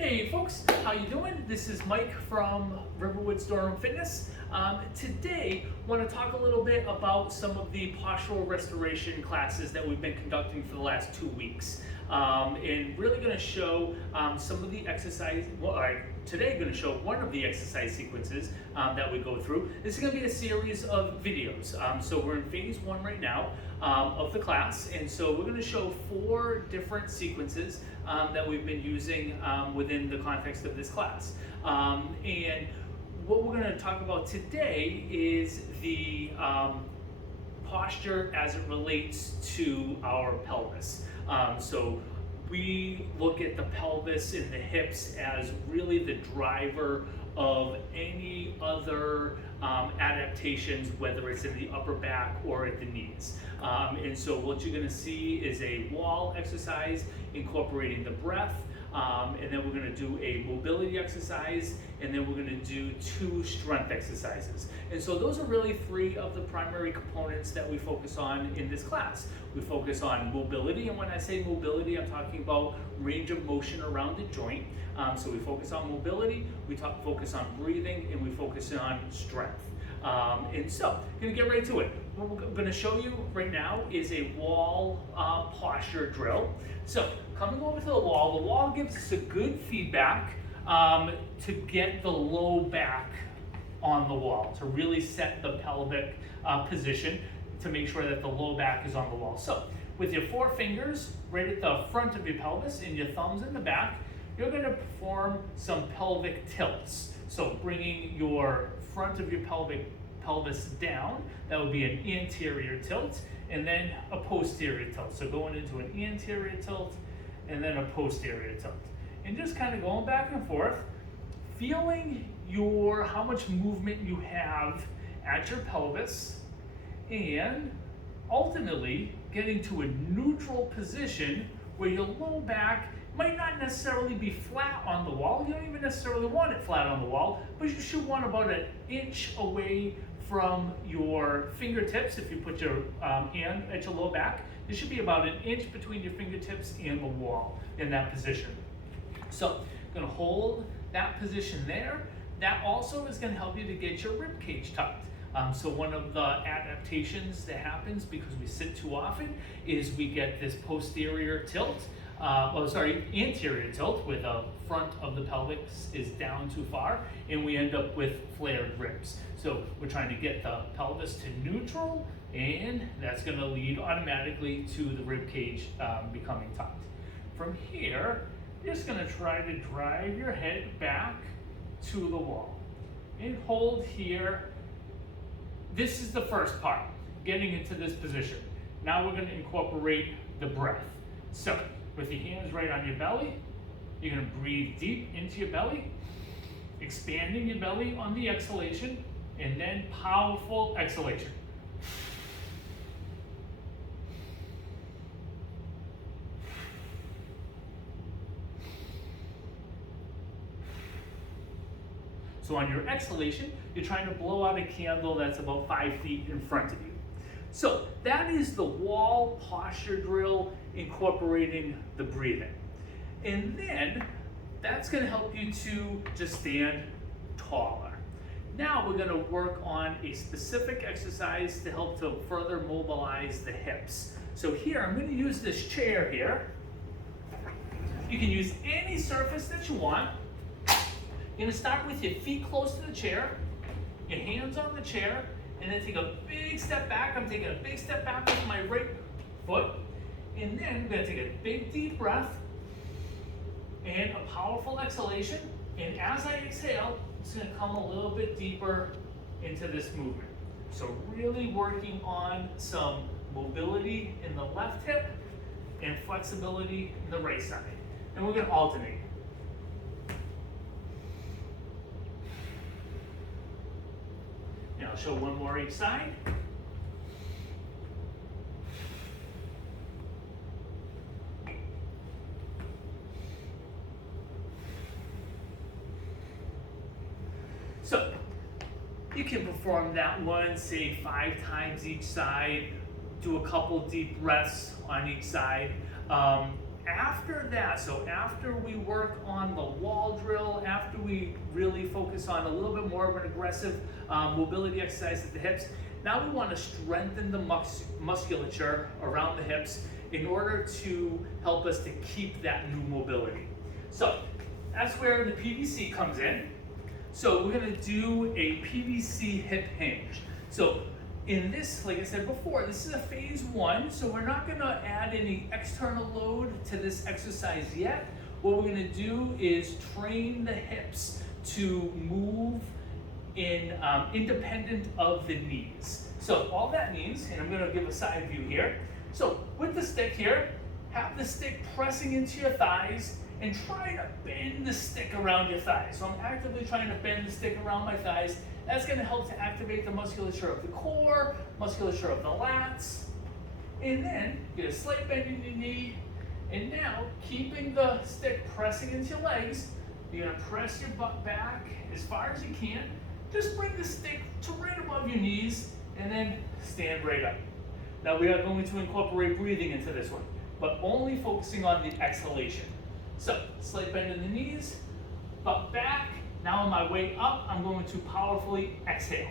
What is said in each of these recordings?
Hey folks, how you doing? This is Mike from Riverwood Storeroom Fitness. Today, I want to talk a little bit about some of the postural restoration classes that we've been conducting for the last 2 weeks. And really going to show some of the exercise, today going to show one of the exercise sequences that we go through. This is going to be a series of videos. So we're in phase 1 right now of the class, and so we're going to show 4 different sequences that we've been using within the context of this class. And what we're going to talk about today is the posture as it relates to our pelvis. So we look at the pelvis and the hips as really the driver of any other adaptations, whether it's in the upper back or at the knees. And so what you're going to see is a wall exercise incorporating the breath, and then we're going to do a mobility exercise, and then we're going to do 2 strength exercises. And so those are really 3 of the primary components that we focus on in this class. We focus on mobility, and when I say mobility, I'm talking about range of motion around the joint. So we focus on mobility, we focus on breathing, and we focus on strength. And so, I'm going to get right to it. What we're going to show you right now is a wall posture drill. So, coming over to the wall gives us a good feedback to get the low back on the wall, to really set the pelvic position to make sure that the low back is on the wall. So, with your 4 fingers right at the front of your pelvis and your thumbs in the back, you're going to perform some pelvic tilts. So bringing your front of your pelvis down, that would be an anterior tilt, and then a posterior tilt. So going into an anterior tilt and then a posterior tilt. And just kind of going back and forth, feeling how much movement you have at your pelvis, and ultimately getting to a neutral position where your low back might not necessarily be flat on the wall. You don't even necessarily want it flat on the wall, but you should want about an inch away from your fingertips. If you put your hand at your low back, there should be about an inch between your fingertips and the wall in that position. So I'm going to hold that position there. That also is going to help you to get your rib cage tucked. So one of the adaptations that happens because we sit too often is we get this posterior tilt. Anterior tilt, where the front of the pelvis is down too far, and we end up with flared ribs. So we're trying to get the pelvis to neutral, and that's going to lead automatically to the rib cage becoming tucked. From here, you're just going to try to drive your head back to the wall and hold here. This is the first part, getting into this position. Now we're going to incorporate the breath. So, with your hands right on your belly, you're going to breathe deep into your belly, expanding your belly on the exhalation, and then powerful exhalation. So on your exhalation, you're trying to blow out a candle that's about 5 feet in front of you. So that is the wall posture drill incorporating the breathing. And then that's going to help you to just stand taller. Now we're going to work on a specific exercise to help to further mobilize the hips. So here, I'm going to use this chair here. You can use any surface that you want. You're going to start with your feet close to the chair, your hands on the chair, and then take a big step back. I'm taking a big step back with my right foot. And then I'm going to take a big deep breath and a powerful exhalation. And as I exhale, it's going to come a little bit deeper into this movement. So really working on some mobility in the left hip and flexibility in the right side. And we're going to alternate. I'll show one more each side. So you can perform that one, say 5 times each side, do a couple deep breaths on each side. after that, so after we work on the wall drill, after we really focus on a little bit more of an aggressive mobility exercise at the hips, now we want to strengthen the musculature around the hips in order to help us to keep that new mobility. So that's where the PVC comes in. So we're going to do a PVC hip hinge. So in this, like I said before, this is a phase 1, so we're not going to add any external load to this exercise yet. What we're going to do is train the hips to move in independent of the knees. So all that means, and I'm going to give a side view here. So with the stick here, have the stick pressing into your thighs and try to bend the stick around your thighs. So I'm actively trying to bend the stick around my thighs. That's going to help to activate the musculature of the core, musculature of the lats. And then get a slight bend in your knee. And now, keeping the stick pressing into your legs, you're going to press your butt back as far as you can. Just bring the stick to right above your knees and then stand right up. Now we are going to incorporate breathing into this one, but only focusing on the exhalation. So, slight bend in the knees, butt back. Now on my way up, I'm going to powerfully exhale.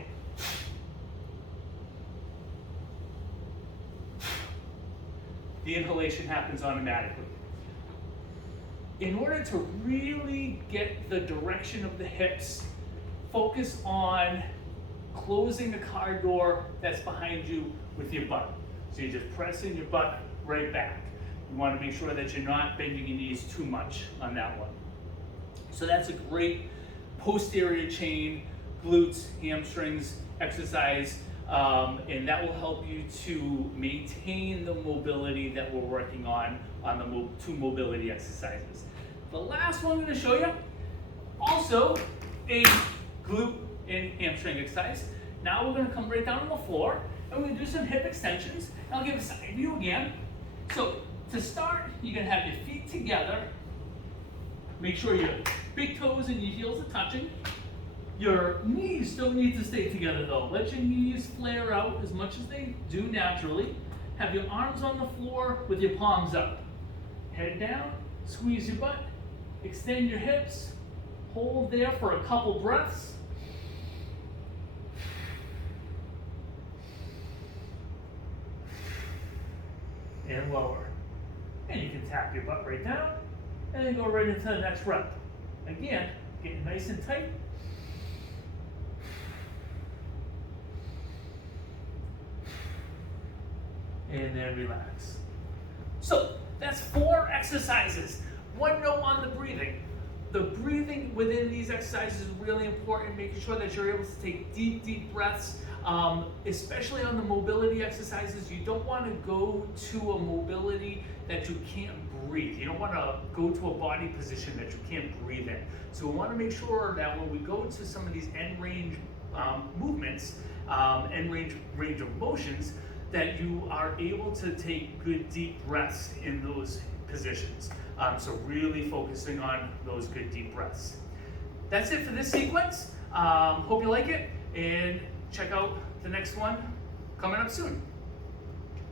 The inhalation happens automatically. In order to really get the direction of the hips, focus on closing the car door that's behind you with your butt. So you're just pressing your butt right back. You want to make sure that you're not bending your knees too much on that one. So that's a great posterior chain, glutes, hamstrings exercise, and that will help you to maintain the mobility that we're working on the two mobility exercises. The last one I'm going to show you, also a glute and hamstring exercise. Now we're going to come right down on the floor and we're going to do some hip extensions. I'll give a side view again. So to start, you're going to have your feet together. Make sure your big toes and your heels are touching. Your knees still need to stay together though. Let your knees flare out as much as they do naturally. Have your arms on the floor with your palms up. Head down, squeeze your butt, extend your hips, hold there for a couple breaths. And lower. And you can tap your butt right down and then go right into the next rep. Again, get nice and tight. And then relax. So that's 4 exercises. One note on the breathing. The breathing within these exercises is really important, making sure that you're able to take deep, deep breaths, especially on the mobility exercises. You don't want to go to a mobility that you can't breathe. You don't want to go to a body position that you can't breathe in. So we want to make sure that when we go to some of these end range movements, end range of motions, that you are able to take good deep breaths in those positions. So really focusing on those good deep breaths. That's it for this sequence. Hope you like it, and check out the next one coming up soon.